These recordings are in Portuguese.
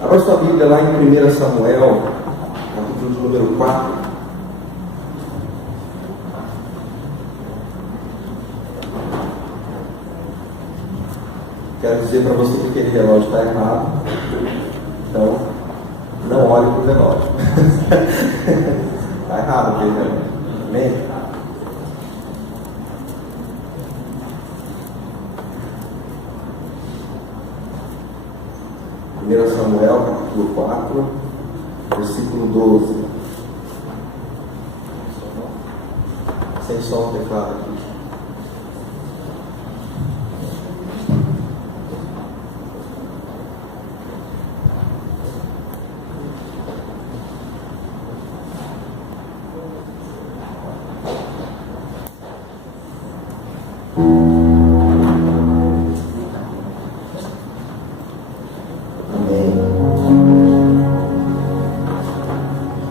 Abra sua Bíblia lá em 1 Samuel, capítulo de número 4. Quero dizer para você que aquele relógio está errado. Então, não olhe para o relógio. Está errado aquele relógio. Amém? Primeiro Samuel, capítulo 4, versículo 12. Sem som no teclado aqui.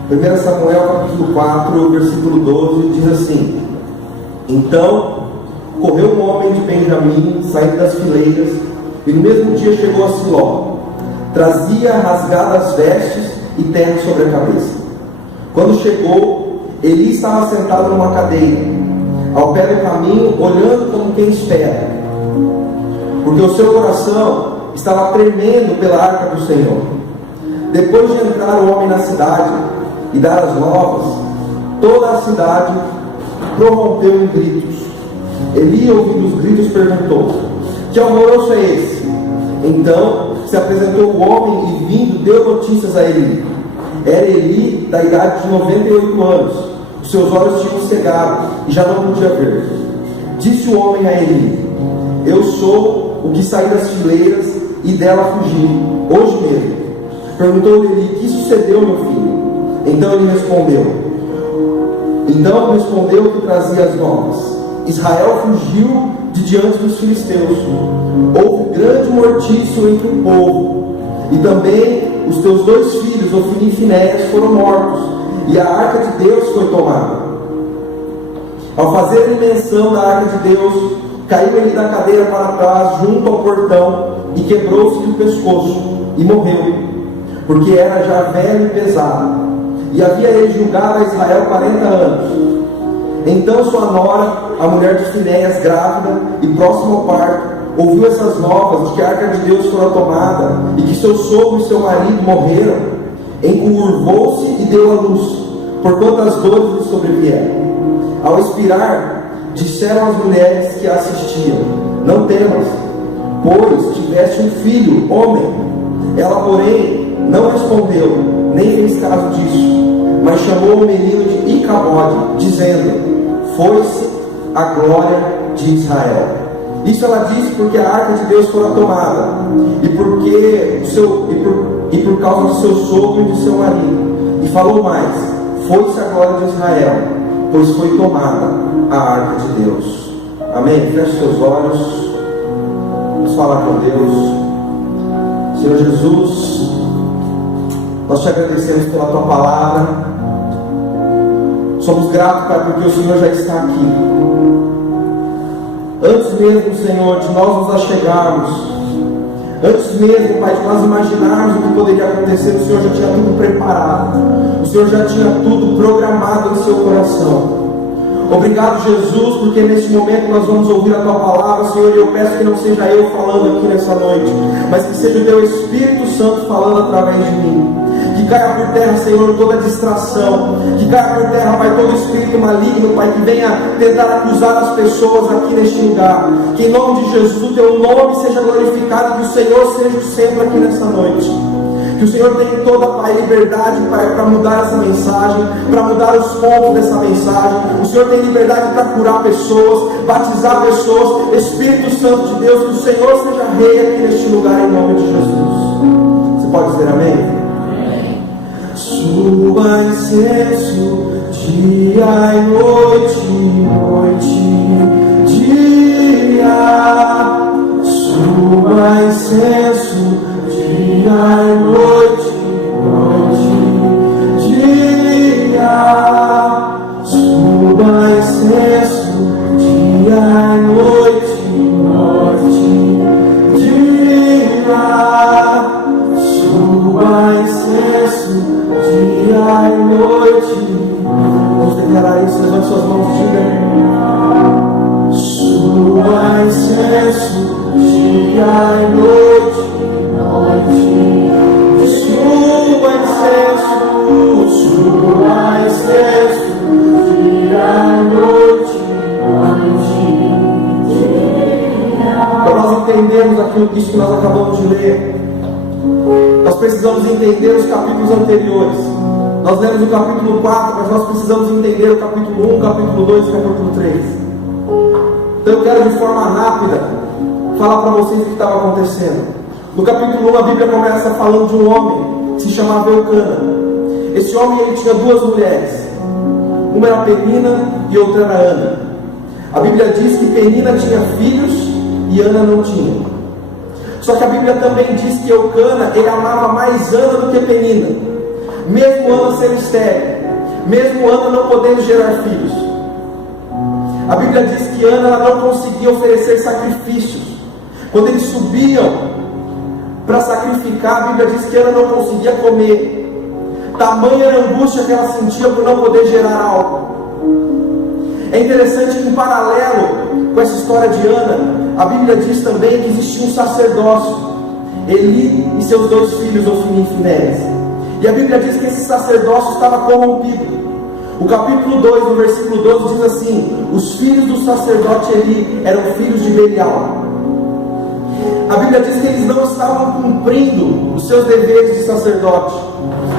Primeiro Samuel, capítulo 4, versículo 12, diz assim: Então correu um homem de Benjamim, saindo das fileiras, e no mesmo dia chegou a Siló. Trazia rasgadas vestes e terra sobre a cabeça. Quando chegou, Eli estava sentado numa cadeira, ao pé do caminho, olhando como quem espera, porque o seu coração estava tremendo pela arca do Senhor. Depois de entrar o homem na cidade e dar as novas, toda a cidade prorrompeu em gritos. Eli, ouvindo os gritos, perguntou: Que alvoroço é esse? Então se apresentou o homem e, vindo, deu notícias a Eli. Era Eli da idade de 98 anos. Os seus olhos tinham cegado e já não podia ver. Disse o homem a Eli: Eu sou o que saí das fileiras e dela fugi, hoje mesmo. Perguntou Eli: Que sucedeu, meu filho? Então ele respondeu que trazia as novas. Israel fugiu de diante dos filisteus. Houve grande mortiço entre o povo. E também os teus 2 filhos, Ofni e Finéias, foram mortos. E a arca de Deus foi tomada. Ao fazerem menção da arca de Deus, caiu ele da cadeira para trás, junto ao portão, e quebrou-se o pescoço, e morreu, porque era já velho e pesado. E havia ele julgado a Israel 40 anos. Então sua nora, a mulher de Finéias, grávida e próxima ao parto, ouviu essas novas de que a arca de Deus fora tomada e que seu sogro e seu marido morreram. Encurvou-se e deu à luz, porquanto as dores lhe sobrevieram. Ao expirar, disseram as mulheres que a assistiam: Não temas, pois tiveste um filho, homem. Ela, porém, não respondeu, nem fez caso disso, mas chamou o menino de Icabode, dizendo: Foi-se a glória de Israel. Isso ela disse porque a arca de Deus fora tomada, e por causa do seu sogro e de seu marido. E falou mais: Foi-se a glória de Israel, pois foi tomada a arca de Deus. Amém? Feche seus olhos. Vamos falar com Deus. Senhor Jesus, nós te agradecemos pela tua palavra. Somos gratos, Pai, porque o Senhor já está aqui. Antes mesmo, Senhor, de nós nos achegarmos, antes mesmo, Pai, de nós imaginarmos o que poderia acontecer, o Senhor já tinha tudo preparado. O Senhor já tinha tudo programado em seu coração. Obrigado, Jesus, porque nesse momento nós vamos ouvir a tua palavra, Senhor, e eu peço que não seja eu falando aqui nessa noite, mas que seja o teu Espírito Santo falando através de mim. Que caia por terra, Senhor, toda distração. Que caia por terra, Pai, todo espírito maligno, Pai, que venha tentar acusar as pessoas aqui neste lugar. Que em nome de Jesus o teu nome seja glorificado, que o Senhor seja o centro aqui nessa noite. Que o Senhor tenha toda, Pai, liberdade, Pai, para mudar essa mensagem, para mudar os pontos dessa mensagem. O Senhor tem liberdade para curar pessoas, batizar pessoas. Espírito Santo de Deus, que o Senhor seja rei aqui neste lugar, em nome de Jesus. Você pode dizer amém? Amém. Suba incenso, dia e noite, noite, dia. Suba incenso, dia e noite, noite, dia. Suba incenso, dia e noite, noite, dia. Suba Sua excesso, dia e noite. Vamos declarar isso, levante suas mãos, diga. Sua excesso, dia e noite. Sua excesso, dia e noite. Para nós entendermos aquilo que nós acabamos de ler, nós precisamos entender os capítulos anteriores. Nós lemos o capítulo 4, mas nós precisamos entender o capítulo 1, capítulo 2 e capítulo 3. Então eu quero de forma rápida falar para vocês o que estava acontecendo. No capítulo 1 a Bíblia começa falando de um homem que se chamava Eucana. Esse homem ele tinha duas mulheres. Uma era Penina e outra era Ana. A Bíblia diz que Penina tinha filhos e Ana não tinha. Só que a Bíblia também diz que Eucana, ele amava mais Ana do que Penina, mesmo Ana sendo estéril, mesmo Ana não podendo gerar filhos. A Bíblia diz que Ana ela não conseguia oferecer sacrifícios. Quando eles subiam para sacrificar, a Bíblia diz que Ana não conseguia comer. Tamanha era a angústia que ela sentia por não poder gerar algo. É interessante que, em paralelo com essa história de Ana, a Bíblia diz também que existia um sacerdócio, Eli e seus dois filhos, Ofni e Finéias. E a Bíblia diz que esse sacerdócio estava corrompido. O capítulo 2, no versículo 12, diz assim: os filhos do sacerdote Eli eram filhos de Belial. A Bíblia diz que eles não estavam cumprindo os seus deveres de sacerdote.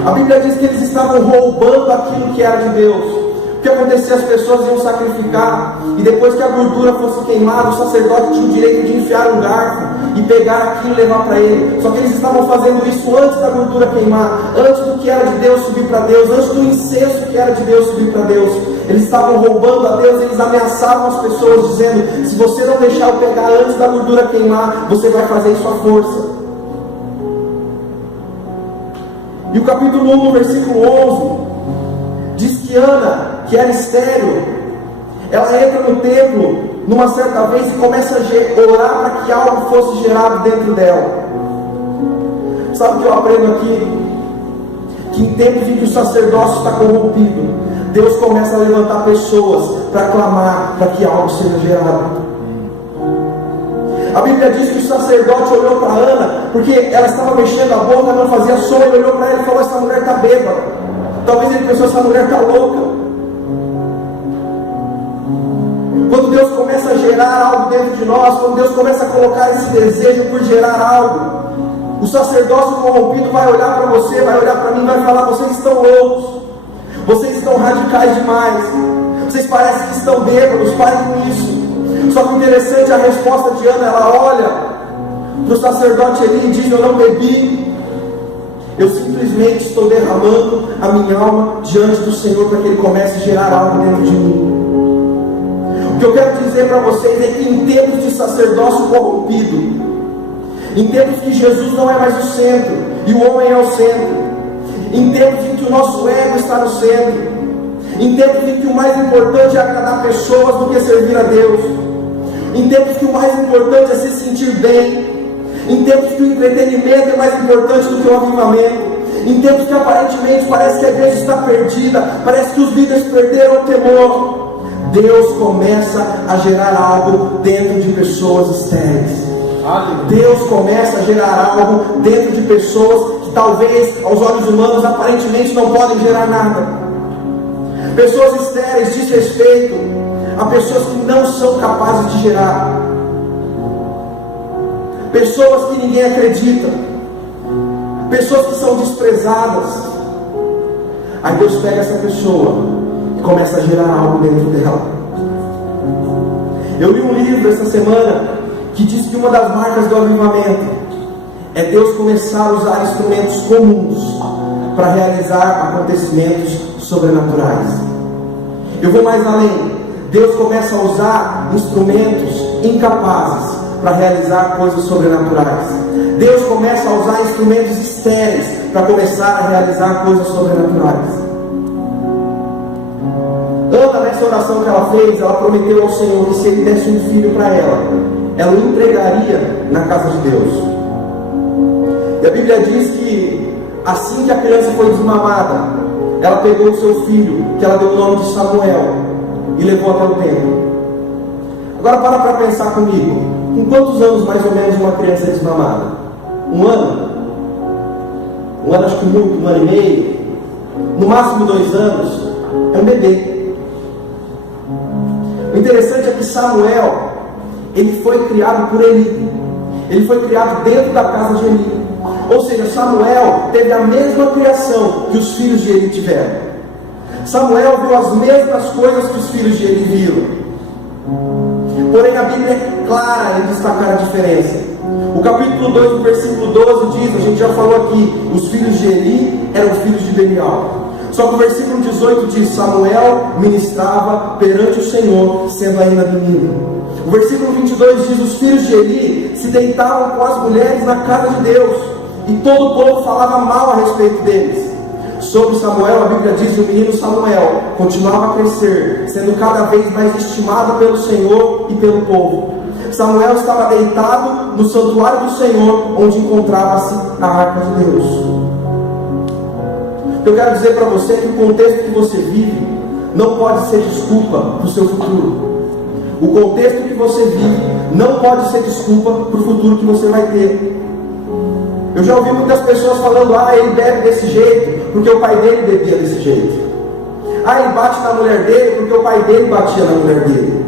A Bíblia diz que eles estavam roubando aquilo que era de Deus. O que acontecia? As pessoas iam sacrificar, e depois que a gordura fosse queimada, o sacerdote tinha o direito de enfiar um garfo e pegar aquilo e levar para ele. Só que eles estavam fazendo isso antes da gordura queimar, antes do que era de Deus subir para Deus, antes do incenso que era de Deus subir para Deus. Eles estavam roubando a Deus, eles ameaçavam as pessoas dizendo: se você não deixar eu pegar antes da gordura queimar, você vai fazer isso à força. E o capítulo 1, no versículo 11, diz que Ana, que era estéril, ela entra no templo numa certa vez e começa a orar para que algo fosse gerado dentro dela. Sabe o que eu aprendo aqui? Que em tempos em que o sacerdócio está corrompido, Deus começa a levantar pessoas para clamar para que algo seja gerado. A Bíblia diz que o sacerdote olhou para Ana, porque ela estava mexendo a boca, não fazia som, ele olhou para ela e falou: essa mulher está bêbada. Talvez ele pensou: essa mulher está louca. Quando Deus começa a gerar algo dentro de nós, quando Deus começa a colocar esse desejo por gerar algo, o sacerdócio corrompido vai olhar para você, vai olhar para mim e vai falar: vocês estão loucos, vocês estão radicais demais, vocês parecem que estão bêbados, parem com isso. Só que interessante, a resposta de Ana, ela olha para o sacerdote Eli e diz: eu não bebi, eu simplesmente estou derramando a minha alma diante do Senhor para que Ele comece a gerar algo dentro de mim. O que eu quero dizer para vocês é que em tempos de sacerdócio corrompido, em tempos que Jesus não é mais o centro e o homem é o centro, em tempos em que o nosso ego está no centro, em tempos em que o mais importante é agradar pessoas do que servir a Deus, em tempos que o mais importante é se sentir bem, em tempos que o entretenimento é mais importante do que o avivamento, em tempos que aparentemente parece que a igreja está perdida, parece que os líderes perderam o temor, Deus começa a gerar algo dentro de pessoas estéreis. Deus começa a gerar algo dentro de pessoas que talvez aos olhos humanos aparentemente não podem gerar nada. Pessoas estéreis diz respeito a pessoas que não são capazes de gerar, pessoas que ninguém acredita, pessoas que são desprezadas. Aí Deus pega essa pessoa e começa a gerar algo dentro dela. Eu li um livro essa semana que diz que uma das marcas do avivamento é Deus começar a usar instrumentos comuns para realizar acontecimentos sobrenaturais. Eu vou mais além. Deus começa a usar instrumentos incapazes para realizar coisas sobrenaturais. Deus começa a usar instrumentos estéreis para começar a realizar coisas sobrenaturais. Ana, nessa oração que ela fez, ela prometeu ao Senhor que se Ele desse um filho para ela o entregaria na casa de Deus. E a Bíblia diz que assim que a criança foi desmamada, ela pegou o seu filho, que ela deu o nome de Samuel, e levou até o templo. Agora para pensar comigo. Com quantos anos mais ou menos uma criança é desmamada? 1 ano? 1 ano acho que muito, 1 ano e meio? No máximo 2 anos? É um bebê. O interessante é que Samuel, ele foi criado por Eli. Ele foi criado dentro da casa de Eli. Ou seja, Samuel teve a mesma criação que os filhos de Eli tiveram. Samuel viu as mesmas coisas que os filhos de Eli viram. Porém a Bíblia é clara em destacar a diferença. O capítulo 2, do versículo 12 diz, a gente já falou aqui, os filhos de Eli eram filhos de Belial. Só que o versículo 18 diz, Samuel ministrava perante o Senhor, sendo ainda menino. O versículo 22 diz, os filhos de Eli se deitavam com as mulheres na casa de Deus, e todo o povo falava mal a respeito deles. Sobre Samuel, a Bíblia diz que o menino Samuel continuava a crescer, sendo cada vez mais estimado pelo Senhor e pelo povo. Samuel estava deitado no santuário do Senhor, onde encontrava-se a arca de Deus. Eu quero dizer para você que o contexto que você vive não pode ser desculpa para o seu futuro. O contexto que você vive não pode ser desculpa para o futuro que você vai ter. Eu já ouvi muitas pessoas falando, ele bebe desse jeito porque o pai dele bebia desse jeito. Ele bate na mulher dele porque o pai dele batia na mulher dele.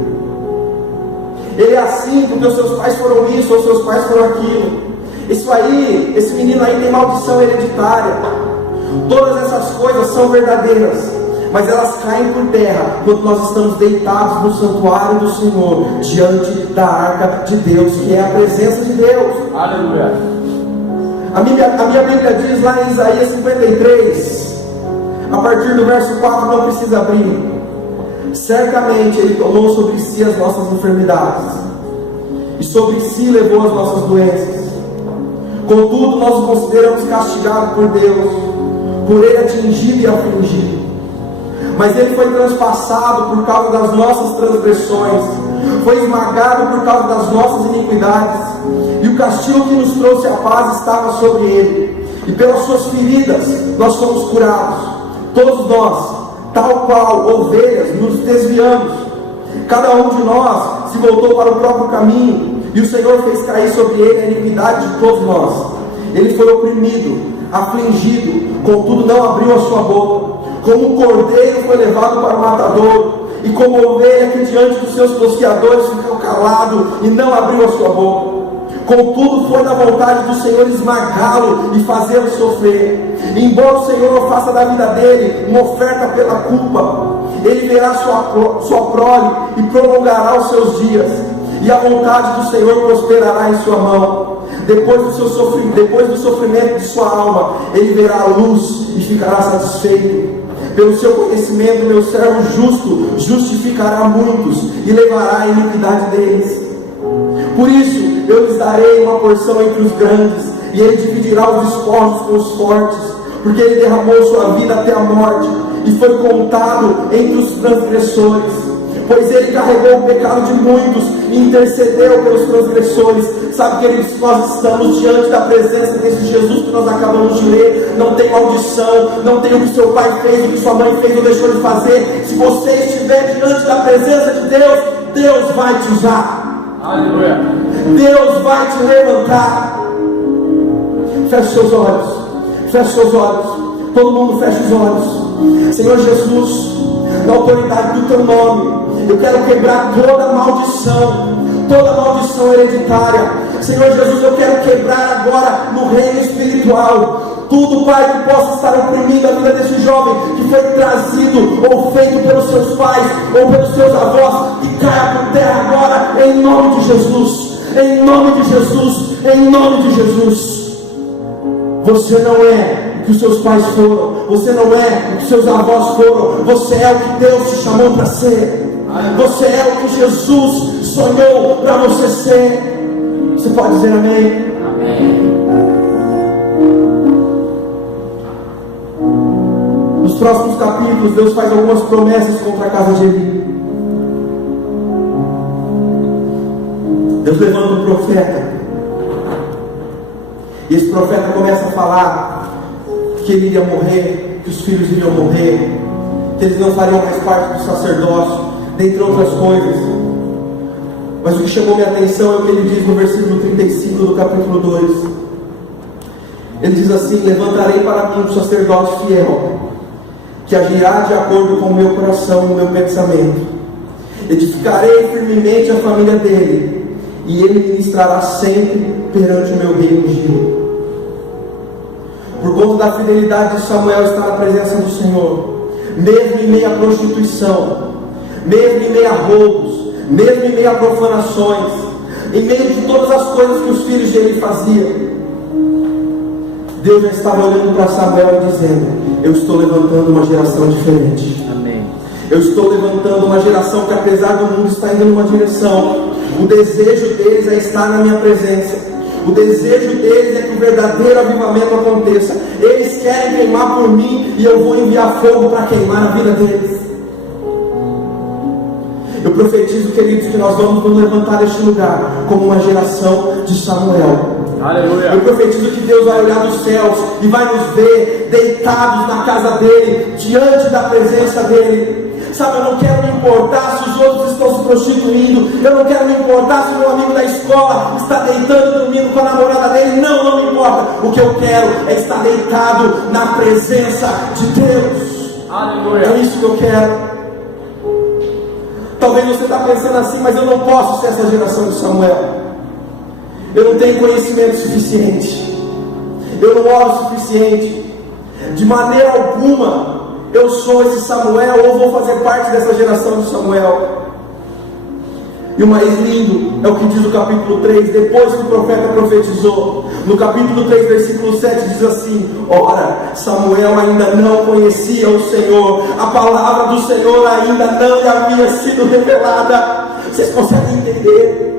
Ele é assim porque os seus pais foram isso, ou os seus pais foram aquilo. Isso aí, esse menino aí tem maldição hereditária. Todas essas coisas são verdadeiras, mas elas caem por terra quando nós estamos deitados no santuário do Senhor, diante da arca de Deus, que é a presença de Deus. Aleluia. A minha Bíblia diz lá em Isaías 53, a partir do verso 4, não precisa abrir. Certamente Ele tomou sobre si as nossas enfermidades, e sobre si levou as nossas doenças. Contudo, nós o consideramos castigado por Deus, por Ele atingido e afligido. Mas Ele foi transpassado por causa das nossas transgressões, foi esmagado por causa das nossas iniquidades, e o castigo que nos trouxe a paz estava sobre Ele, e pelas suas feridas nós fomos curados. Todos nós, tal qual ovelhas, nos desviamos, cada um de nós se voltou para o próprio caminho, e o Senhor fez cair sobre Ele a iniquidade de todos nós. Ele foi oprimido, afligido, contudo não abriu a sua boca. Como um cordeiro foi levado para o matador, e como ovelha que diante dos seus tosqueadores ficou calado e não abriu a sua boca. Contudo foi da vontade do Senhor esmagá-lo e fazê-lo sofrer. E embora o Senhor não faça da vida dele uma oferta pela culpa, ele verá sua prole e prolongará os seus dias, e a vontade do Senhor prosperará em sua mão. Depois do sofrimento de sua alma, ele verá a luz e ficará satisfeito. Pelo seu conhecimento, meu servo justo justificará muitos e levará a iniquidade deles. Por isso, eu lhes darei uma porção entre os grandes, e ele dividirá os despojos com os fortes, porque ele derramou sua vida até a morte, e foi contado entre os transgressores. Pois ele carregou o pecado de muitos e intercedeu pelos transgressores. Sabe, queridos, nós estamos diante da presença desse Jesus que nós acabamos de ler. Não tem maldição, não tem o que seu pai fez, o que sua mãe fez ou deixou de fazer. Se você estiver diante da presença de Deus, Deus vai te usar. Aleluia. Deus vai te levantar. Feche seus olhos. Feche seus olhos. Todo mundo fecha os olhos. Senhor Jesus, na autoridade do teu nome, eu quero quebrar toda maldição hereditária. Senhor Jesus, eu quero quebrar agora no reino espiritual tudo, Pai, que possa estar oprimindo a vida desse jovem que foi trazido ou feito pelos seus pais ou pelos seus avós, que caia por terra agora, em nome de Jesus, em nome de Jesus, em nome de Jesus. Você não é o que os seus pais foram, você não é o que seus avós foram, você é o que Deus te chamou para ser. Você é o que Jesus sonhou para você ser. Você pode dizer amém? Amém. Nos próximos capítulos, Deus faz algumas promessas contra a casa de Eli. Deus levanta um profeta, e esse profeta começa a falar que ele iria morrer, que os filhos iriam morrer, que eles não fariam mais parte do sacerdócio, dentre outras coisas. Mas o que chamou minha atenção é o que ele diz no versículo 35 do capítulo 2. Ele diz assim: levantarei para mim um sacerdote fiel, que agirá de acordo com o meu coração e o meu pensamento. Edificarei firmemente a família dele, e ele ministrará sempre perante o meu rei ungido. Por conta da fidelidade de Samuel estar na presença do Senhor, mesmo em meio à prostituição, mesmo em meio a roubos, mesmo em meio a profanações, em meio de todas as coisas que os filhos de Eli faziam, Deus já estava olhando para Samuel e dizendo: eu estou levantando uma geração diferente. Amém. Eu estou levantando uma geração que, apesar do mundo estar indo numa direção, o desejo deles é estar na minha presença. O desejo deles é que o verdadeiro avivamento aconteça. Eles querem queimar por mim, e eu vou enviar fogo para queimar a vida deles. Eu profetizo, queridos, que nós vamos nos levantar deste lugar como uma geração de Samuel. Aleluia. Eu profetizo que Deus vai olhar dos céus e vai nos ver deitados na casa dele, diante da presença dele. Sabe, eu não quero me importar se os outros estão se prostituindo, eu não quero me importar se o meu amigo da escola está deitando e dormindo com a namorada dele. Não me importa. O que eu quero é estar deitado na presença de Deus. Aleluia. É isso que eu quero. Talvez você está pensando assim: mas eu não posso ser essa geração de Samuel. Eu não tenho conhecimento suficiente, eu não oro o suficiente, de maneira alguma eu sou esse Samuel, ou vou fazer parte dessa geração de Samuel. E o mais lindo é o que diz o capítulo 3, depois que o profeta profetizou. No capítulo 3, versículo 7 diz assim: ora, Samuel ainda não conhecia o Senhor, a palavra do Senhor ainda não lhe havia sido revelada. Vocês conseguem entender?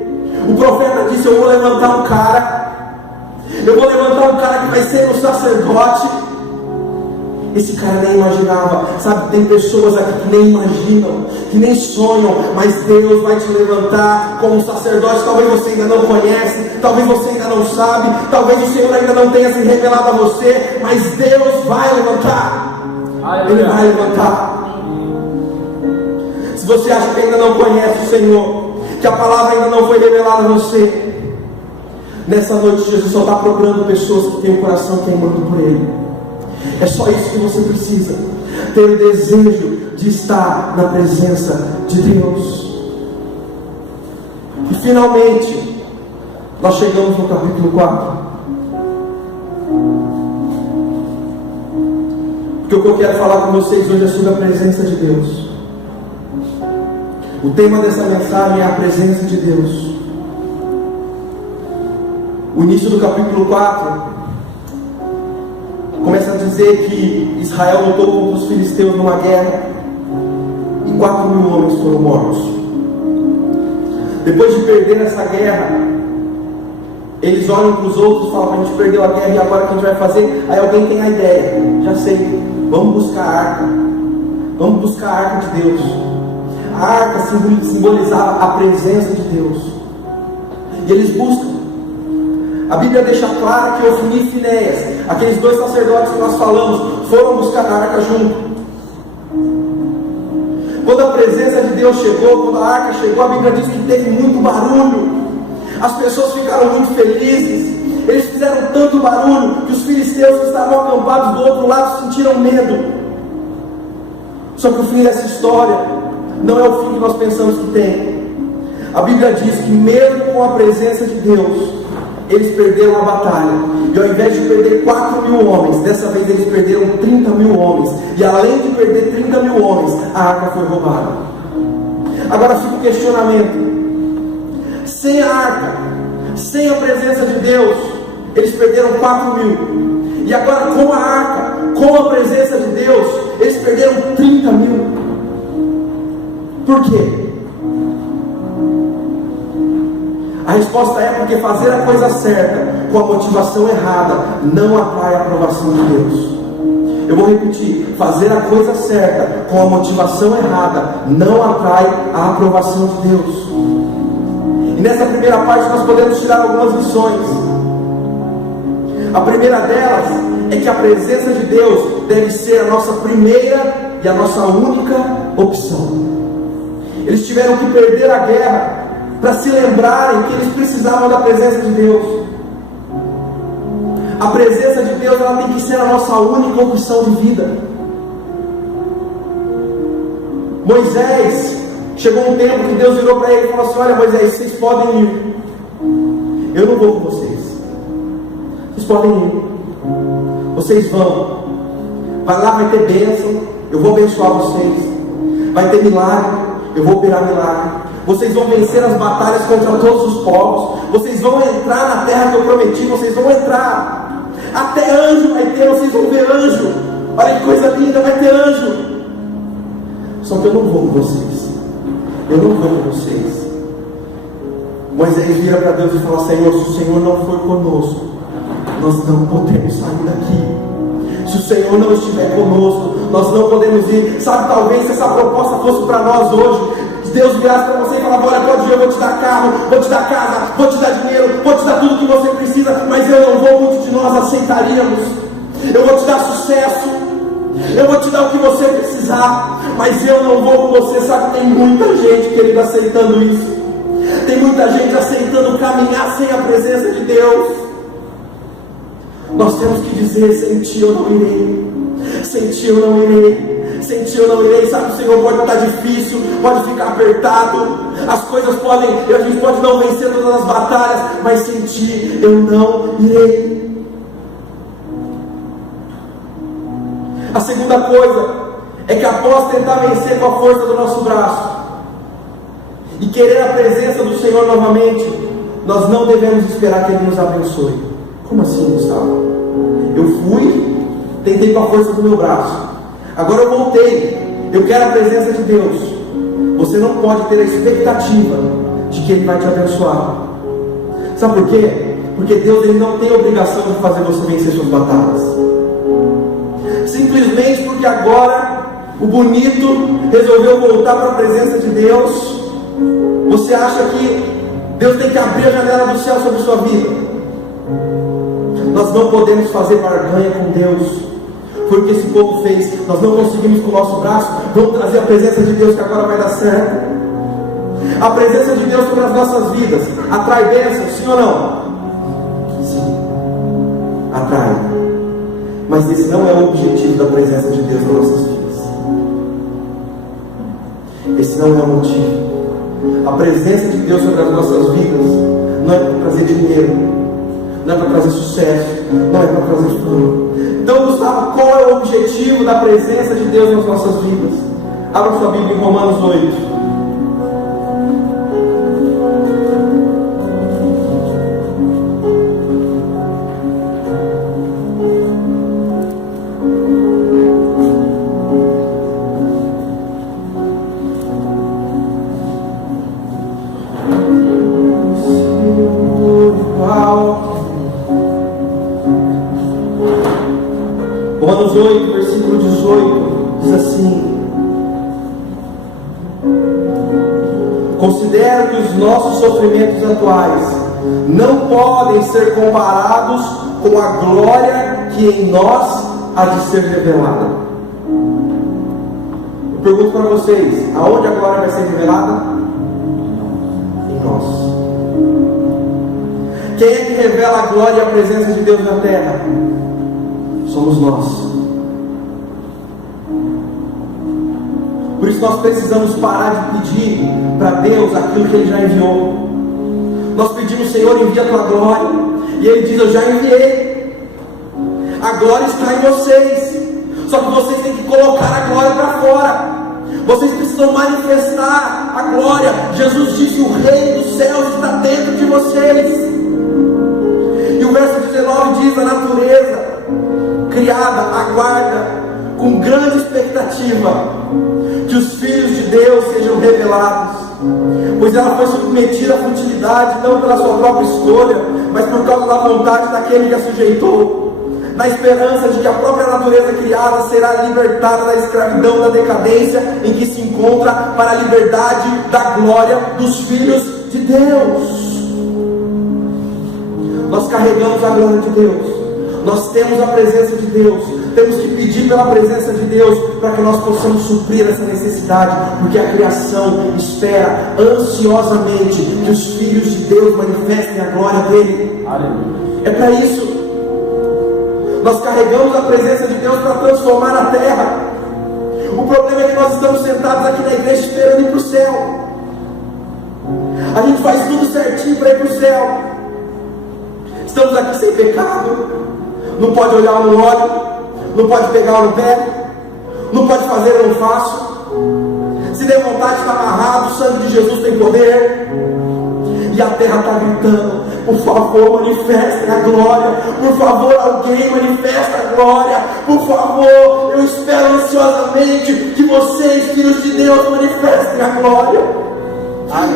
O profeta disse: eu vou levantar um cara, que vai ser um sacerdote. Esse cara nem imaginava. Sabe, tem pessoas aqui que nem imaginam, que nem sonham, mas Deus vai te levantar como sacerdote. Talvez você ainda não conhece, talvez você ainda não sabe, talvez o Senhor ainda não tenha se revelado a você, mas Deus vai levantar. Ele vai levantar. Se você acha que ainda não conhece o Senhor, que a palavra ainda não foi revelada a você, nessa noite Jesus só está procurando pessoas que têm o coração queimando por Ele. É só isso que você precisa: ter o desejo de estar na presença de Deus. E finalmente nós chegamos no capítulo 4. Porque o que eu quero falar com vocês hoje é sobre a presença de Deus. O tema dessa mensagem é a presença de Deus. O início do capítulo 4 começa a dizer que Israel lutou contra os filisteus numa guerra e 4.000 homens foram mortos. Depois de perder essa guerra, eles olham para os outros e falam: a gente perdeu a guerra, e agora o que a gente vai fazer? Aí alguém tem a ideia: já sei, vamos buscar a arca. Vamos buscar a arca de Deus. A arca simbolizava a presença de Deus. E eles buscam. A Bíblia deixa claro que Ofni e Finéias, aqueles dois sacerdotes que nós falamos, foram buscar a arca junto. Quando a presença de Deus chegou, quando a arca chegou, a Bíblia diz que teve muito barulho. As pessoas ficaram muito felizes. Eles fizeram tanto barulho que os filisteus que estavam acampados do outro lado sentiram medo. Só que o fim dessa história não é o fim que nós pensamos que tem. A Bíblia diz que mesmo com a presença de Deus, eles perderam a batalha. E ao invés de perder 4.000 homens, dessa vez eles perderam 30.000 homens. E além de perder 30.000 homens, a arca foi roubada. Agora fica o questionamento: sem a arca, sem a presença de Deus, eles perderam 4.000. E agora com a arca, com a presença de Deus, eles perderam 30.000. Por quê? A resposta é porque fazer a coisa certa com a motivação errada não atrai a aprovação de Deus. Eu vou repetir: fazer a coisa certa com a motivação errada não atrai a aprovação de Deus. E nessa primeira parte nós podemos tirar algumas lições. A primeira delas é que a presença de Deus deve ser a nossa primeira e a nossa única opção. Eles tiveram que perder a guerra para se lembrarem que eles precisavam da presença de Deus. A presença de Deus, ela tem que ser a nossa única opção de vida. Moisés, chegou um tempo que Deus virou para ele e falou assim: olha Moisés, vocês podem ir, eu não vou com vocês, vocês podem ir, vocês vão, vai lá, vai ter bênção, eu vou abençoar vocês, vai ter milagre, eu vou operar milagre, vocês vão vencer as batalhas contra todos os povos, vocês vão entrar na terra que eu prometi, vocês vão entrar, até anjo vai ter, vocês vão ver anjo, olha que coisa linda, vai ter anjo. Só que eu não vou com vocês, eu não vou com vocês. Moisés vira para Deus e fala: Senhor, se o Senhor não for conosco, nós não podemos sair daqui. Se o Senhor não estiver conosco, nós não podemos ir. Sabe, talvez se essa proposta fosse para nós hoje, Deus virasse para você e falava: olha, pode ir, eu vou te dar carro, vou te dar casa, vou te dar dinheiro, vou te dar tudo que você precisa, mas eu não vou, muitos de nós aceitaríamos. Eu vou te dar sucesso, eu vou te dar o que você precisar, mas eu não vou com você. Sabe, tem muita gente, querido, aceitando isso. Tem muita gente aceitando caminhar sem a presença de Deus. Nós temos que dizer: sem ti eu não irei, sem ti eu não irei, sem ti eu não irei. Sabe, o Senhor pode estar difícil, pode ficar apertado, as coisas podem, a gente pode não vencer todas as batalhas, mas sem ti eu não irei. A segunda coisa é que após tentar vencer com a força do nosso braço e querer a presença do Senhor novamente, nós não devemos esperar que Ele nos abençoe. Como assim, Gustavo? Eu fui, tentei com a força do meu braço, agora eu voltei, eu quero a presença de Deus. Você não pode ter a expectativa de que Ele vai te abençoar. Sabe por quê? Porque Deus, Ele não tem a obrigação de fazer você vencer suas batalhas. Simplesmente porque agora o bonito resolveu voltar para a presença de Deus, você acha que Deus tem que abrir a janela do céu sobre a sua vida? Nós não podemos fazer barganha com Deus. Foi o que esse povo fez. Nós não conseguimos com o nosso braço, vamos trazer a presença de Deus que agora vai dar certo. A presença de Deus sobre as nossas vidas atrai bênção, sim ou não? Sim, atrai. Mas esse não é o objetivo da presença de Deus nas nossas vidas. Esse não é o motivo. A presença de Deus sobre as nossas vidas não é para trazer dinheiro, não é para trazer sucesso, não é para trazer fama. Então, Gustavo, qual é o objetivo da presença de Deus nas nossas vidas? Abra sua Bíblia em Romanos 8. Romanos 8, versículo 18, diz assim: considero que os nossos sofrimentos atuais não podem ser comparados com a glória que em nós há de ser revelada. Eu pergunto para vocês: aonde a glória vai ser revelada? Em nós. Quem é que revela a glória e a presença de Deus na terra? Somos nós. Por isso nós precisamos parar de pedir para Deus aquilo que Ele já enviou. Nós pedimos: Senhor, envia a tua glória, e Ele diz: eu já enviei. A glória está em vocês, só que vocês têm que colocar a glória para fora. Vocês precisam manifestar a glória. Jesus disse: o reino dos céus está dentro de vocês. E o verso 19 diz: a natureza criada aguarda com grande expectativa que os filhos de Deus sejam revelados, pois ela foi submetida à futilidade, não pela sua própria escolha, mas por causa da vontade daquele que a sujeitou, na esperança de que a própria natureza criada será libertada da escravidão, da decadência em que se encontra, para a liberdade da glória dos filhos de Deus. Nós carregamos a glória de Deus. Nós temos a presença de Deus, temos que pedir pela presença de Deus para que nós possamos suprir essa necessidade, porque a criação espera ansiosamente que os filhos de Deus manifestem a glória dele. É para isso. Nós carregamos a presença de Deus para transformar a terra. O problema é que nós estamos sentados aqui na igreja esperando ir para o céu. A gente faz tudo certinho para ir para o céu. Estamos aqui sem pecado. Não pode olhar no olho, não pode pegar no pé, não pode fazer, eu não faço. Se der vontade, está amarrado. O sangue de Jesus tem poder. E a terra está gritando: por favor, manifestem a glória. Por favor, alguém manifesta a glória. Por favor, eu espero ansiosamente que vocês, filhos de Deus, manifestem a glória.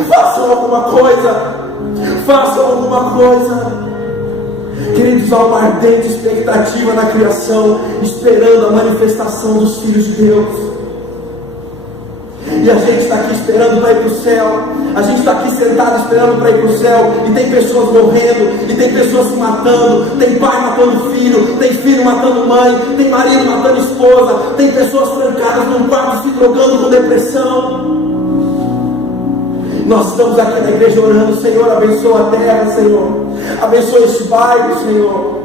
Façam alguma coisa. Façam alguma coisa. Queridos, há uma ardente expectativa na criação, esperando a manifestação dos filhos de Deus. E a gente está aqui esperando para ir para o céu. A gente está aqui sentado esperando para ir para o céu. E tem pessoas morrendo, e tem pessoas se matando. Tem pai matando filho, tem filho matando mãe, tem marido matando esposa, tem pessoas trancadas num quarto se drogando com depressão. Nós estamos aqui na igreja orando: Senhor, abençoa a terra, Senhor. Abençoa esse bairro, Senhor.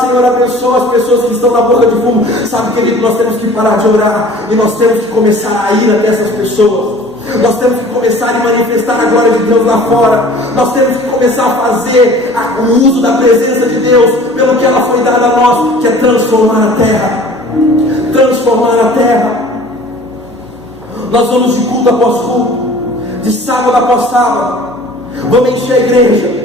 Senhor, abençoa as pessoas que estão na boca de fumo. Sabe, querido, nós temos que parar de orar e nós temos que começar a ir até essas pessoas. Nós temos que começar a manifestar a glória de Deus lá fora. Nós temos que começar a fazer o uso da presença de Deus pelo que ela foi dada a nós, que é transformar a terra. Transformar a terra. Nós vamos de culto após culto, de sábado após sábado. Vamos encher a igreja.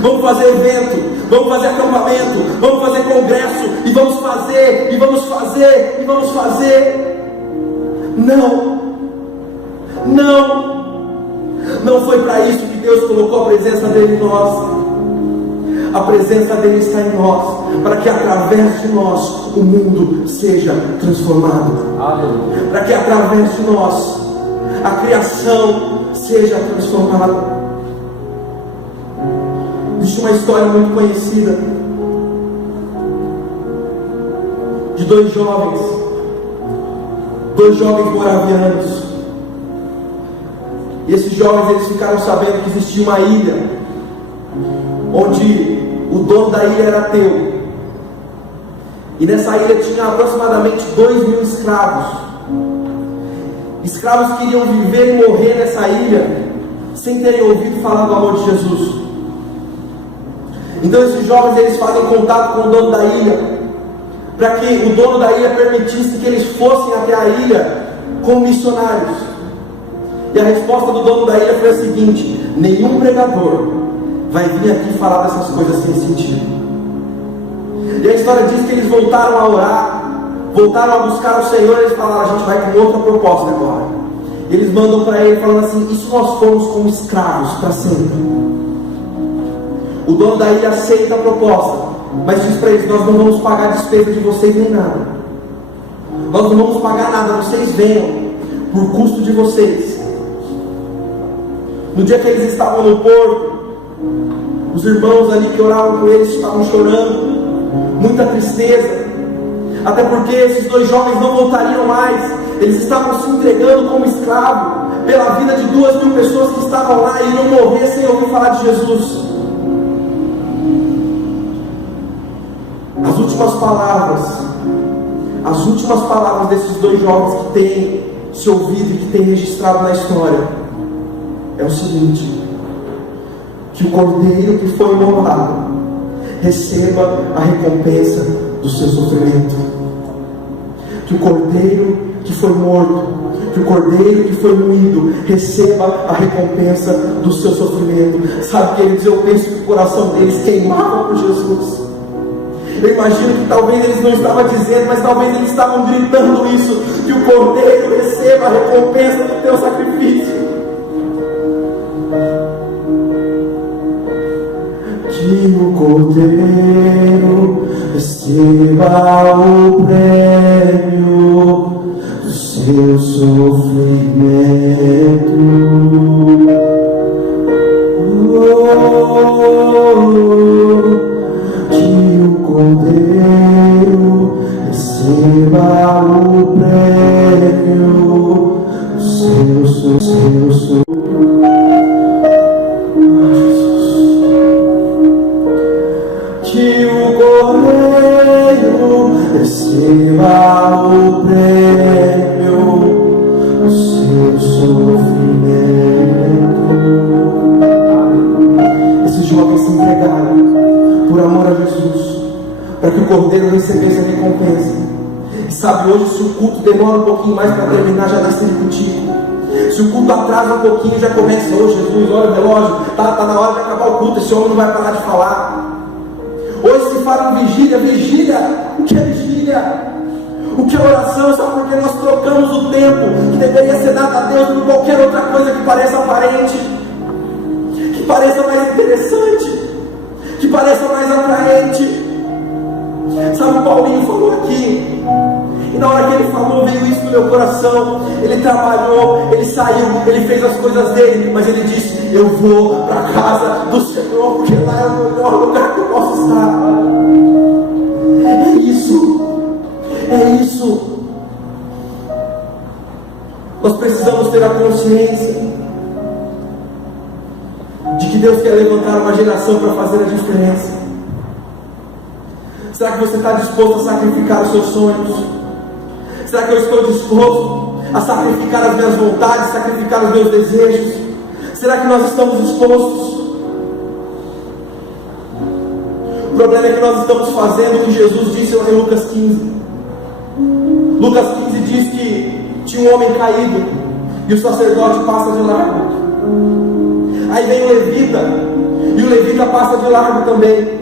Vamos fazer evento, vamos fazer acampamento, vamos fazer congresso, e vamos fazer, e vamos fazer, e vamos fazer. Não foi para isso que Deus colocou a presença dele em nós. A presença dele está em nós, para que através de nós o mundo seja transformado. Para que através de nós a criação seja transformada. Existe uma história muito conhecida de dois jovens moravianos. E esses jovens, eles ficaram sabendo que existia uma ilha onde o dono da ilha era ateu. E nessa ilha tinha aproximadamente 2.000 escravos. Escravos que iriam viver e morrer nessa ilha sem terem ouvido falar do amor de Jesus. Então esses jovens, eles fazem contato com o dono da ilha, para que o dono da ilha permitisse que eles fossem até a ilha como missionários. E a resposta do dono da ilha foi a seguinte: nenhum pregador vai vir aqui falar dessas coisas sem sentido. E a história diz que eles voltaram a orar, voltaram a buscar o Senhor. E eles falaram: a gente vai com outra proposta agora. E eles mandam para ele falando assim: e se nós formos como escravos para sempre? O dono da ilha aceita a proposta, mas diz para eles: nós não vamos pagar a despesa de vocês nem nada. Nós não vamos pagar nada, vocês venham por custo de vocês. No dia que eles estavam no porto, os irmãos ali que oravam com eles estavam chorando, muita tristeza, até porque esses dois jovens não voltariam mais. Eles estavam se entregando como escravo pela vida de 2.000 pessoas que estavam lá e iriam morrer sem ouvir falar de Jesus. As últimas palavras desses dois jovens que têm se ouvido e que têm registrado na história é o seguinte: que o cordeiro que foi imolado receba a recompensa do seu sofrimento. Que o cordeiro que foi morto, que o cordeiro que foi moído receba a recompensa do seu sofrimento. Sabe, queridos, eu penso que o coração deles queimava por Jesus. Eu imagino que talvez eles não estavam dizendo, mas talvez eles estavam gritando isso: que o cordeiro receba a recompensa do teu sacrifício. Que o cordeiro receba o prêmio do seu sofrimento. Que o cordeiro receba o prêmio do seu que o correio receba o prêmio do seu sofrimento. Esses jovens se entregaram por amor a Jesus, para que o cordeiro recebesse a recompensa. E sabe, hoje, se o culto demora um pouquinho mais para terminar, já decidi contigo. Se o culto atrasa um pouquinho, já começa: ô Jesus, olha o relógio, tá na hora de acabar o culto, esse homem não vai parar de falar. Hoje se fala em vigília. O que é vigília? O que é oração? Sabe por que nós trocamos o tempo que deveria ser dado a Deus por qualquer outra coisa que pareça aparente, que pareça mais interessante, que pareça mais atraente? Sabe, o Paulinho falou aqui, e na hora que ele falou, veio isso no meu coração. Ele trabalhou, ele saiu, ele fez as coisas dele, mas ele disse: eu vou para a casa do Senhor, porque lá é o melhor lugar que eu posso estar. É isso. Nós precisamos ter a consciência de que Deus quer levantar uma geração para fazer a diferença. Será que você está disposto a sacrificar os seus sonhos? Será que eu estou disposto a sacrificar as minhas vontades, sacrificar os meus desejos? Será que nós estamos dispostos? O problema é que nós estamos fazendo o que Jesus disse lá em Lucas 15. Lucas 15 diz que tinha um homem caído e o sacerdote passa de largo. Aí vem o levita e o levita passa de largo também.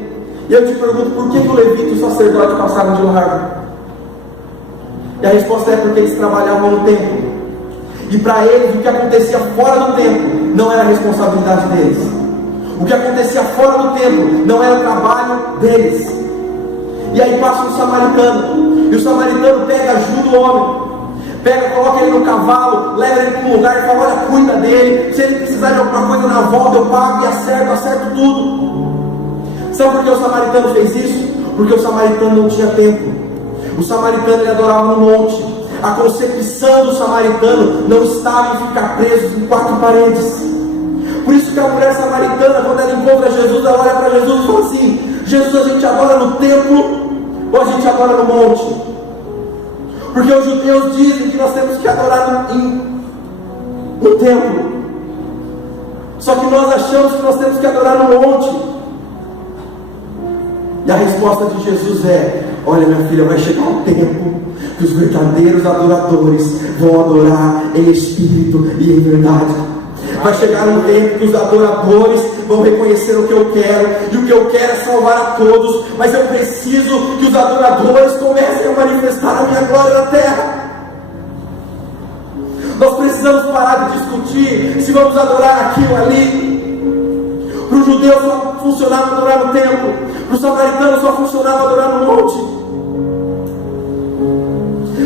E eu te pergunto, por que o levita e o sacerdote passaram de largo? E a resposta é porque eles trabalhavam no templo. E para eles, o que acontecia fora do templo não era responsabilidade deles. O que acontecia fora do templo não era trabalho deles. E aí passa um samaritano, e o samaritano pega, ajuda o homem, pega, coloca ele no cavalo, leva ele para um lugar e fala: olha, cuida dele, se ele precisar de alguma coisa na volta, eu pago e acerto tudo. Sabe por que o samaritano fez isso? Porque o samaritano não tinha templo. O samaritano, ele adorava no monte. A concepção do samaritano não estava em ficar preso em 4 paredes. Por isso que a mulher samaritana, quando ela encontra Jesus, ela olha para Jesus e fala assim: Jesus, a gente adora no templo ou a gente adora no monte? Porque os judeus dizem que nós temos que adorar no templo, só que nós achamos que nós temos que adorar no monte. E a resposta de Jesus é: olha, minha filha, vai chegar um tempo que os verdadeiros adoradores vão adorar em espírito e em verdade. Vai chegar um tempo que os adoradores vão reconhecer o que eu quero, e o que eu quero é salvar a todos, mas eu preciso que os adoradores comecem a manifestar a minha glória na terra. Nós precisamos parar de discutir se vamos adorar aqui ou ali. Para o judeu só funcionava adorar no templo, para o samaritano só funcionava adorar no monte.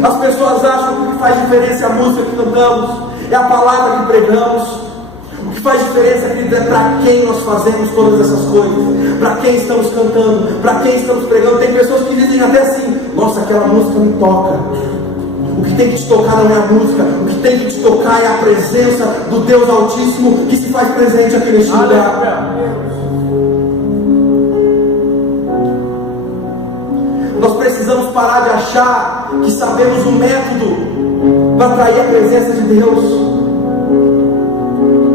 As pessoas acham que o que faz diferença é a música que cantamos, é a palavra que pregamos. O que faz diferença, querido, é para quem nós fazemos todas essas coisas, para quem estamos cantando, para quem estamos pregando. Tem pessoas que dizem até assim: nossa, aquela música me toca. O que tem que te tocar não é a música, o que tem que te tocar é a presença do Deus Altíssimo que se faz presente aqui neste lugar. Nós precisamos parar de achar que sabemos um método para atrair a presença de Deus.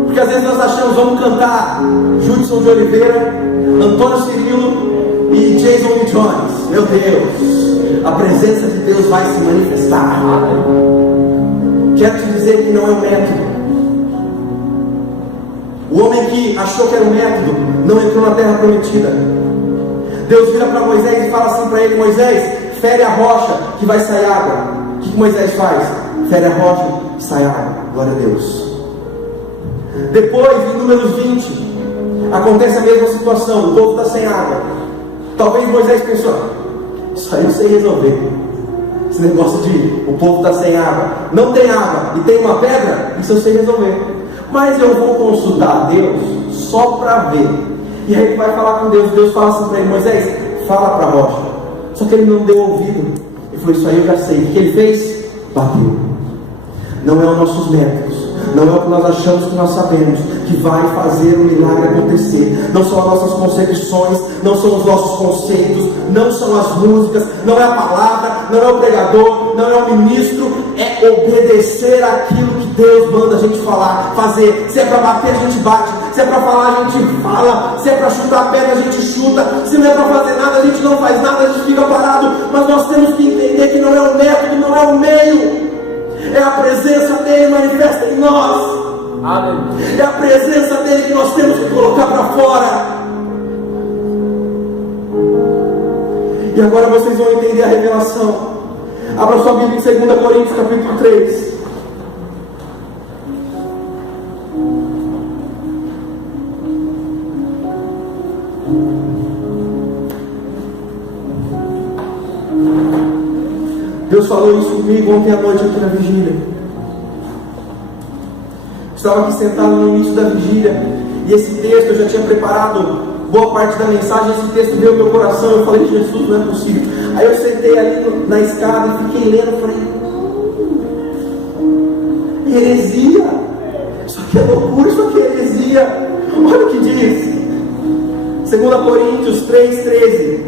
Porque às vezes nós achamos: vamos cantar Judson de Oliveira, Antônio Cirilo e Jason Lee Jones. Meu Deus, a presença de Deus vai se manifestar. Quero te dizer que não é um método. O homem que achou que era um método não entrou na terra prometida. Deus vira para Moisés e fala assim para ele: Moisés, fere a rocha que vai sair água. O que Moisés faz? Fere a rocha e sai água. Glória a Deus. Depois, em Números 20, acontece a mesma situação. O povo está sem água. Talvez Moisés pensou: isso aí eu sei resolver. Esse negócio de o povo está sem água, não tem água e tem uma pedra, isso eu sei resolver. Mas eu vou consultar a Deus só para ver. E aí ele vai falar com Deus. Deus fala assim para ele: Moisés, fala para a rocha. Só que ele não deu ouvido. Ele Ele falou: isso aí eu já sei. O que ele fez? Bateu. Não é os nossos métodos, não é o que nós achamos que nós sabemos que vai fazer o milagre acontecer. Não são as nossas concepções, não são os nossos conceitos, não são as músicas, não é a palavra, não é o pregador, não é o ministro. É obedecer aquilo que Deus manda a gente falar, fazer. Se é para bater, a gente bate. Se é para falar, a gente fala. Se é para chutar a pedra, a gente chuta. Se não é para fazer nada, a gente não faz nada, a gente fica parado. Mas nós temos que entender que não é o método, não é o meio. É a presença dele manifesta em nós. É a presença dele que nós temos que colocar para fora. E agora vocês vão entender a revelação. Abra sua Bíblia em 2 Coríntios capítulo 3. Deus falou isso comigo ontem à noite aqui na vigília. Estava aqui sentado no início da vigília, e esse texto eu já tinha preparado boa parte da mensagem. Esse texto veio ao meu coração. Eu falei: Jesus, não é possível. Aí eu sentei ali na escada e fiquei lendo. Falei: heresia, isso aqui é loucura, isso aqui é heresia. Olha o que diz 2 Coríntios 3,13: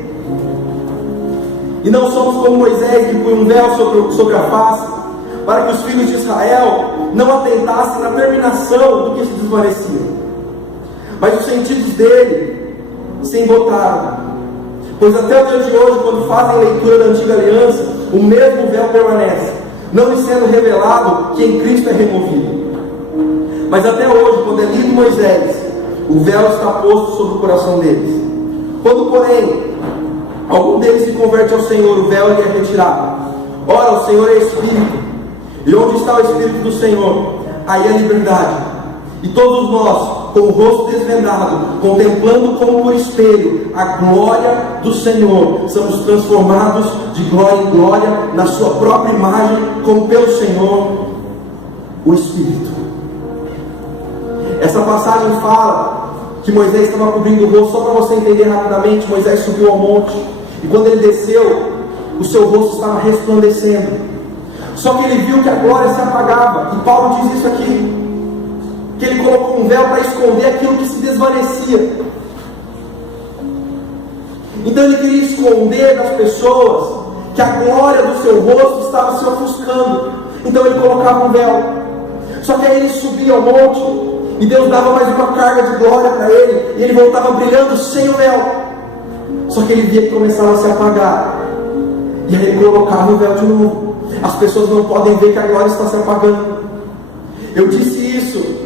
e não somos como Moisés, que põe um véu sobre a face, para que os filhos de Israel não atentassem na terminação do que se desvanecia. Mas os sentidos dele se embotaram. Pois até o dia de hoje, quando fazem leitura da antiga aliança, o mesmo véu permanece, não lhe sendo revelado que em Cristo é removido. Mas até hoje, quando é lido Moisés, o véu está posto sobre o coração deles. Quando, porém, algum deles se converte ao Senhor, o véu lhe é retirado. Ora, o Senhor é Espírito, e onde está o Espírito do Senhor, aí é liberdade. E todos nós, com o rosto desvendado, contemplando como por espelho a glória do Senhor, somos transformados de glória em glória na sua própria imagem, como pelo Senhor o Espírito. Essa passagem fala que Moisés estava cobrindo o rosto. Só para você entender rapidamente, Moisés subiu ao monte, e quando ele desceu, o seu rosto estava resplandecendo. Só que ele viu que a glória se apagava. E Paulo diz isso aqui, que ele colocou um véu para esconder aquilo que se desvanecia. Então ele queria esconder das pessoas que a glória do seu rosto estava se ofuscando. Então ele colocava um véu. Só que aí ele subia ao monte, e Deus dava mais uma carga de glória para ele, e ele voltava brilhando sem o véu. Só que ele via que começava a se apagar, e aí ele colocava o véu de novo. As pessoas não podem ver que a glória está se apagando. Eu disse isso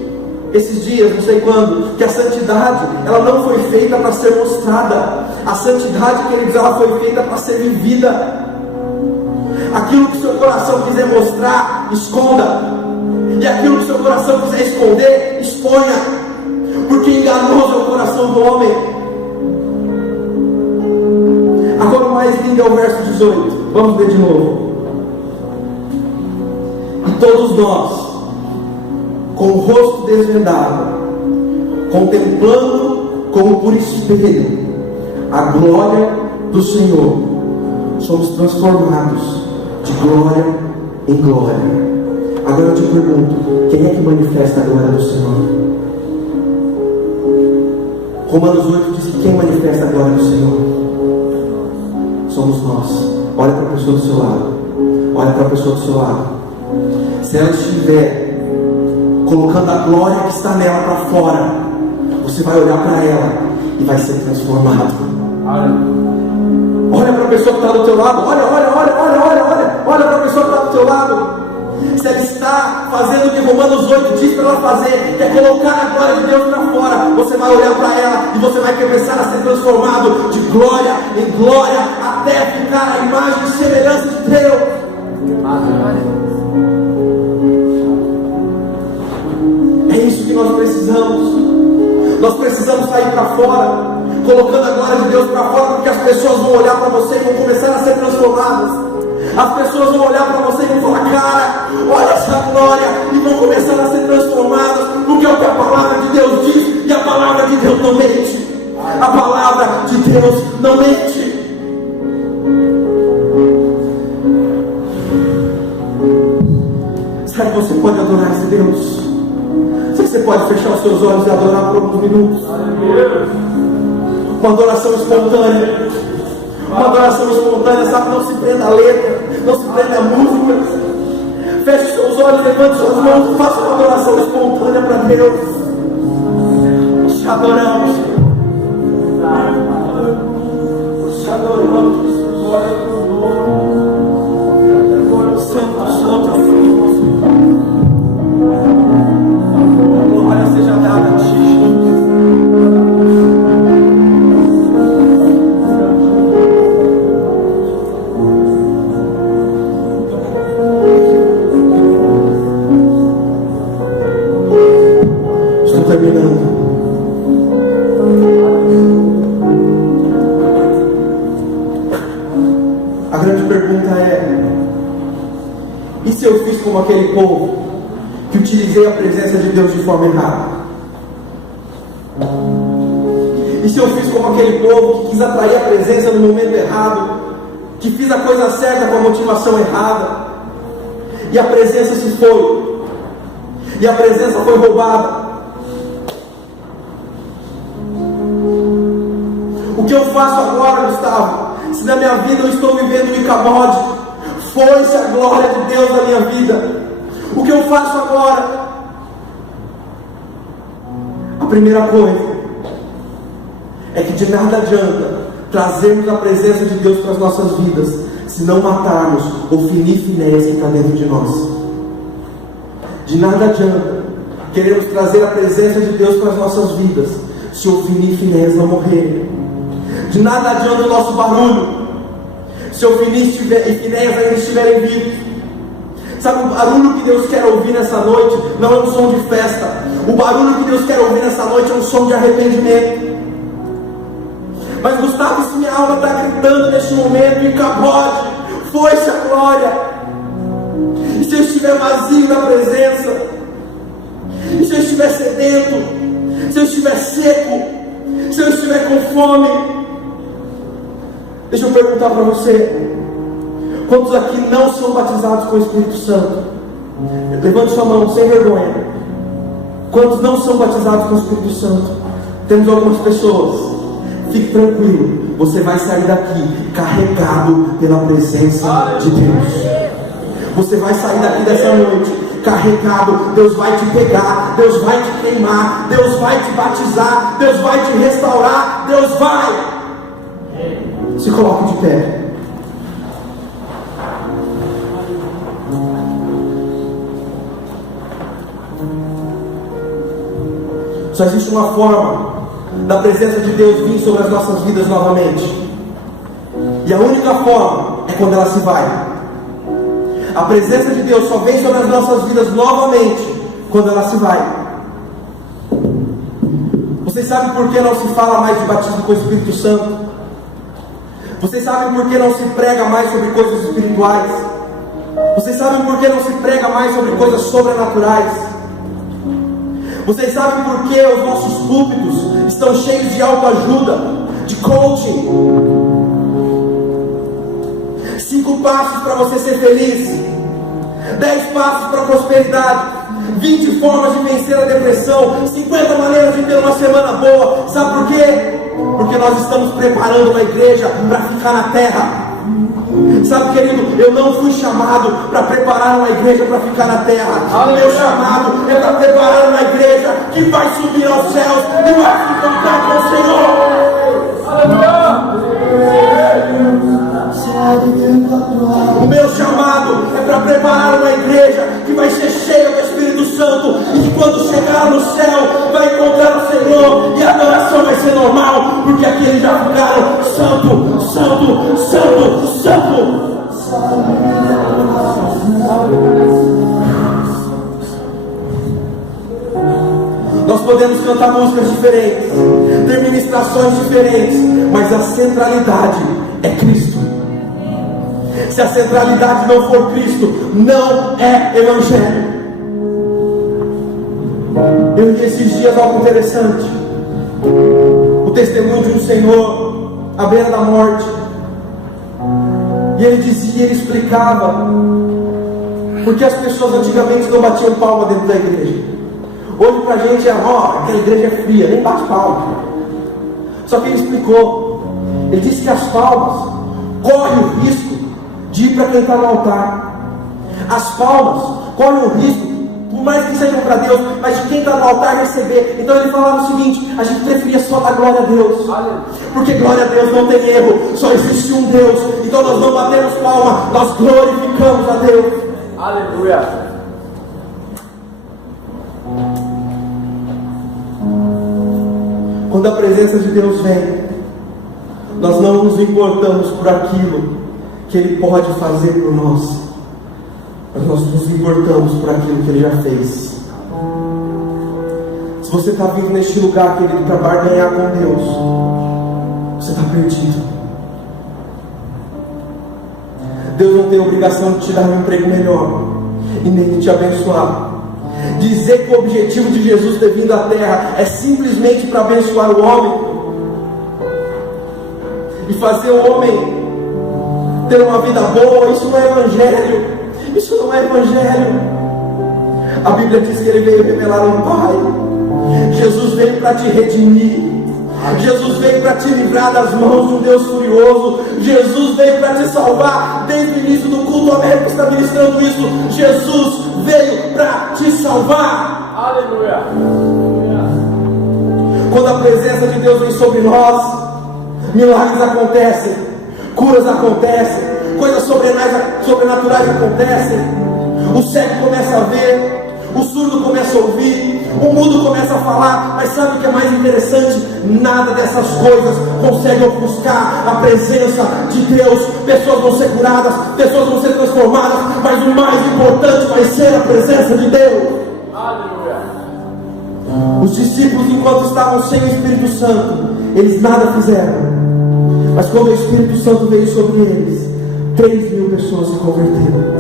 esses dias, não sei quando, que a santidade, ela não foi feita para ser mostrada. A santidade, queridos, ela foi feita para ser vivida. Aquilo que seu coração quiser mostrar, esconda. E aquilo que seu coração quiser esconder, exponha. Porque enganoso é o coração do homem. Agora o mais lindo é o verso 18. Vamos ler de novo. E todos nós, com o rosto desvendado, contemplando como por espelho a glória do Senhor, somos transformados de glória em glória. Agora eu te pergunto: quem é que manifesta a glória do Senhor? Romanos 8 diz que quem manifesta a glória do Senhor somos nós. Olha para a pessoa do seu lado. Olha para a pessoa do seu lado. Se ela estiver colocando a glória que está nela para fora, você vai olhar para ela e vai ser transformado. Olha para a pessoa que está do teu lado. Olha para a pessoa que está do teu lado. Se ela está fazendo o que Romanos 8 diz para ela fazer, que é colocar a glória de Deus para fora, você vai olhar para ela e você vai começar a ser transformado de glória em glória, até ficar a imagem e semelhança de Deus. É isso que nós precisamos. Nós precisamos sair para fora, colocando a glória de Deus para fora, porque as pessoas vão olhar para você e vão começar a ser transformadas. As pessoas vão olhar para você e vão falar: cara, olha essa glória, e vão começar a ser transformadas, porque é o que a palavra de Deus diz, e a palavra de Deus não mente. A palavra de Deus não mente. Será que você pode adorar esse Deus? Será que você pode fechar os seus olhos e adorar por alguns minutos? Uma adoração espontânea. Uma adoração espontânea, sabe? Não se prenda a letra, não se prenda a música. Feche seus olhos, levante suas mãos e faça uma adoração espontânea para Deus. Te adoramos. Te adoramos. Santo, Santo. A glória seja dada a Ti. Terminando. A grande pergunta é: e se eu fiz como aquele povo que utilizei a presença de Deus de forma errada? E se eu fiz como aquele povo que quis atrair a presença no momento errado, que fiz a coisa certa com a motivação errada, e a presença se foi, e a presença foi roubada? O que eu faço agora, Gustavo? Se na minha vida eu estou vivendo o Icabode, foi-se a glória de Deus na minha vida. O que eu faço agora? A primeira coisa é que de nada adianta trazermos a presença de Deus para as nossas vidas se não matarmos o Ofni e Finéias que está dentro de nós. De nada adianta queremos trazer a presença de Deus para as nossas vidas se o Ofni e Finéias não morrerem. De nada adianta o nosso barulho se o Ofni e Finéias ainda estiverem vivos. Sabe, o barulho que Deus quer ouvir nessa noite não é um som de festa. O barulho que Deus quer ouvir nessa noite é um som de arrependimento. Mas Gustavo, se minha alma está gritando neste momento, Icabode, foi-se a glória. E se eu estiver vazio da presença, e se eu estiver sedento, se eu estiver seco, se eu estiver com fome, deixa eu perguntar para você: quantos aqui não são batizados com o Espírito Santo? Levante sua mão sem vergonha. Quantos não são batizados com o Espírito Santo? Temos algumas pessoas. Fique tranquilo, você vai sair daqui carregado pela presença de Deus. Você vai sair daqui dessa noite carregado. Deus vai te pegar, Deus vai te queimar, Deus vai te batizar, Deus vai te restaurar, Deus vai. Se coloque de pé. Só existe uma forma da presença de Deus vir sobre as nossas vidas novamente, e a única forma é quando ela se vai. A presença de Deus só vem sobre as nossas vidas novamente quando ela se vai. Vocês sabem por que não se fala mais de batismo com o Espírito Santo? Vocês sabem por que não se prega mais sobre coisas espirituais? Vocês sabem por que não se prega mais sobre coisas sobrenaturais? Vocês sabem por que os nossos púlpitos estão cheios de autoajuda, de coaching? 5 passos para você ser feliz, 10 passos para a prosperidade, 20 formas de vencer a depressão, 50 maneiras de ter uma semana boa. Sabe por quê? Porque nós estamos preparando uma igreja para ficar na terra. Sabe, querido, eu não fui chamado para preparar uma igreja para ficar na terra. O meu chamado é para preparar uma igreja que vai subir aos céus e vai se encontrar com o Senhor. O meu chamado é para preparar uma igreja que vai ser cheia do Espírito Santo e que quando chegar no céu vai encontrar o Senhor, e a adoração vai ser normal, porque aqui eles já ficaram santo, santo, santo, santo. Nós podemos cantar músicas diferentes, ter ministrações diferentes, mas a centralidade é Cristo. Se a centralidade não for Cristo, não é Evangelho. Eu li esses dias algo interessante, o testemunho de um senhor à beira da morte, e ele dizia, ele explicava Porque as pessoas antigamente não batiam palma dentro da igreja. Hoje pra gente aquela igreja é fria, nem bate palma. Só que ele explicou. Ele disse que as palmas correm o risco de ir para quem está no altar. As palmas correm o risco, por mais que sejam para Deus, mas de quem está no altar receber. Então ele falava o seguinte: a gente preferia só dar glória a Deus, porque glória a Deus não tem erro, só existe um Deus. Então nós não batemos palma, nós glorificamos a Deus. Aleluia. Quando a presença de Deus vem, nós não nos importamos por aquilo que Ele pode fazer por nós, mas nós nos importamos por aquilo que Ele já fez. Se você está vindo neste lugar, querido, para barganhar com Deus, você está perdido. Deus não tem obrigação de te dar um emprego melhor e nem de te abençoar. Dizer que o objetivo de Jesus ter vindo à terra é simplesmente para abençoar o homem e fazer o homem ter uma vida boa, isso não é evangelho. Isso não é evangelho. A Bíblia diz que Ele veio revelar um Pai. Jesus veio para te redimir. Jesus veio para te livrar das mãos de um Deus furioso. Jesus veio para te salvar. Desde o início do culto, a América está ministrando isso. Jesus veio para te salvar. Aleluia. Quando a presença de Deus vem sobre nós, milagres acontecem, curas acontecem, coisas sobrenaturais acontecem. O cego começa a ver, o surdo começa a ouvir, o mudo começa a falar. Mas sabe o que é mais interessante? Nada dessas coisas consegue ofuscar a presença de Deus. Pessoas vão ser curadas, pessoas vão ser transformadas, mas o mais importante vai ser a presença de Deus. Aleluia. Os discípulos, enquanto estavam sem o Espírito Santo, eles nada fizeram. Mas quando o Espírito Santo veio sobre eles, 3.000 pessoas se converteram.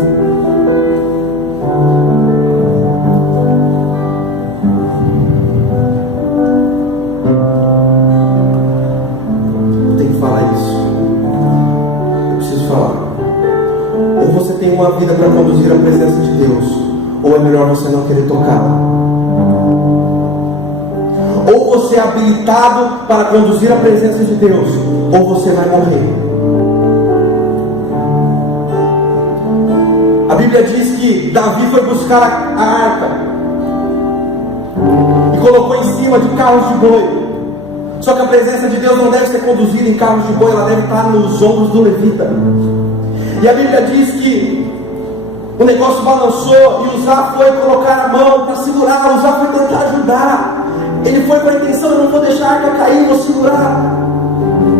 Tem uma vida para conduzir a presença de Deus, ou é melhor você não querer tocá-la? Ou você é habilitado para conduzir a presença de Deus, ou você vai morrer. A Bíblia diz que Davi foi buscar a arca e colocou em cima de carros de boi. Só que a presença de Deus não deve ser conduzida em carros de boi, ela deve estar nos ombros do levita. E a Bíblia diz que o negócio balançou e Uzá foi colocar a mão para segurar. Uzá foi tentar ajudar. Ele foi com a intenção: eu não vou deixar a arca cair, vou segurar.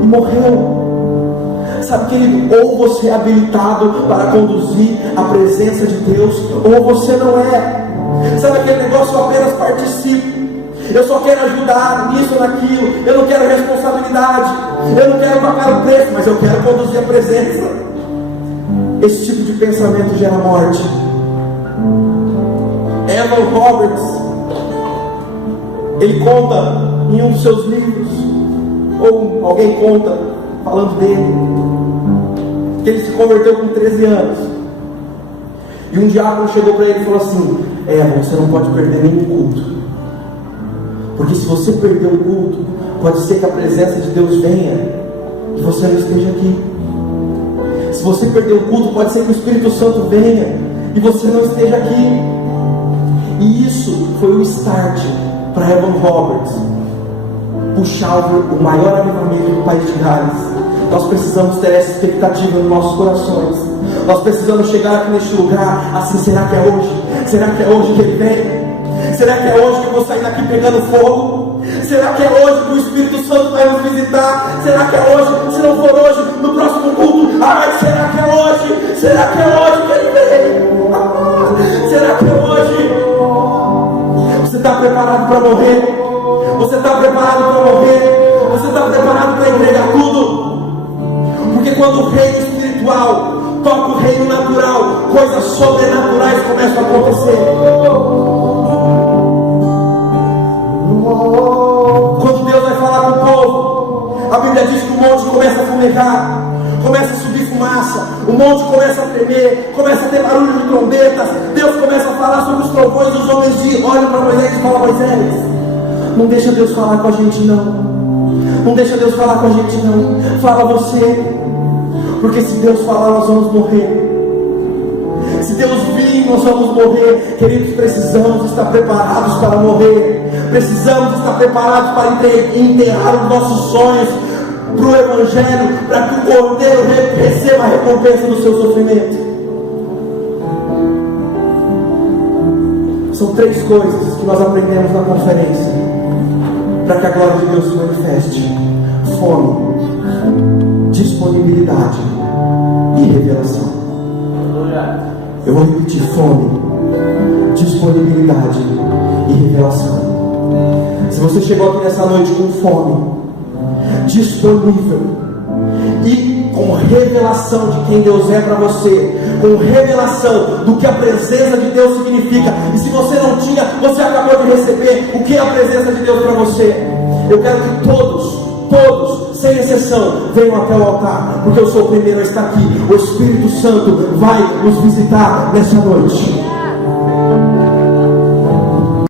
E morreu. Sabe, querido, ou você é habilitado para conduzir a presença de Deus, ou você não é. Sabe aquele negócio, eu apenas participo, eu só quero ajudar nisso ou naquilo, eu não quero responsabilidade, eu não quero pagar o preço, mas eu quero conduzir a presença. Esse tipo de pensamento gera morte. Evan Roberts, ele conta em um dos seus livros, ou alguém conta falando dele, que ele se converteu com 13 anos. E um diácono chegou para ele e falou assim: Evan, você não pode perder nenhum culto, porque se você perder o culto, pode ser que a presença de Deus venha e você não esteja aqui. Se você perder o culto, pode ser que o Espírito Santo venha e você não esteja aqui. E isso foi o start para Evan Roberts puxar o maior avivamento do país de Gales. Nós precisamos ter essa expectativa nos nossos corações. Nós precisamos chegar aqui neste lugar assim: será que é hoje? Será que é hoje que Ele vem? Será que é hoje que eu vou sair daqui pegando fogo? Será que é hoje que o Espírito Santo vai nos visitar? Será que é hoje? Se não for hoje, no próximo culto, será que é hoje? Será que é hoje que Ele vem? Será que é hoje? Você está preparado para morrer? Você está preparado para morrer? Você está preparado para entregar tudo? Porque quando o reino espiritual toca o reino natural, coisas sobrenaturais começam a acontecer. Quando Deus vai falar com o povo, a Bíblia diz que o monte começa a fumegar, começa a subir fumaça, o monte começa a tremer, começa a ter barulho de trombetas, olham para Moisés e falam: Moisés, não deixa Deus falar com a gente não. Não deixa Deus falar com a gente não. Fala você. Porque se Deus falar, nós vamos morrer. Se Deus vir, nós vamos morrer. Queridos, precisamos estar preparados para morrer. Precisamos estar preparados para enterrar os nossos sonhos para o Evangelho, para que o Cordeiro receba a recompensa do seu sofrimento. São 3 coisas que nós aprendemos na conferência para que a glória de Deus se manifeste: fome, disponibilidade e revelação. Eu vou repetir: fome, disponibilidade e revelação. Se você chegou aqui nessa noite com fome, disponível e com revelação de quem Deus é para você, com revelação do que a presença de Deus significa, e se você não tinha, você acabou de receber o que é a presença de Deus para você. Eu quero que todos, sem exceção, venham até o altar, porque eu sou o primeiro a estar aqui. O Espírito Santo vai nos visitar nessa noite.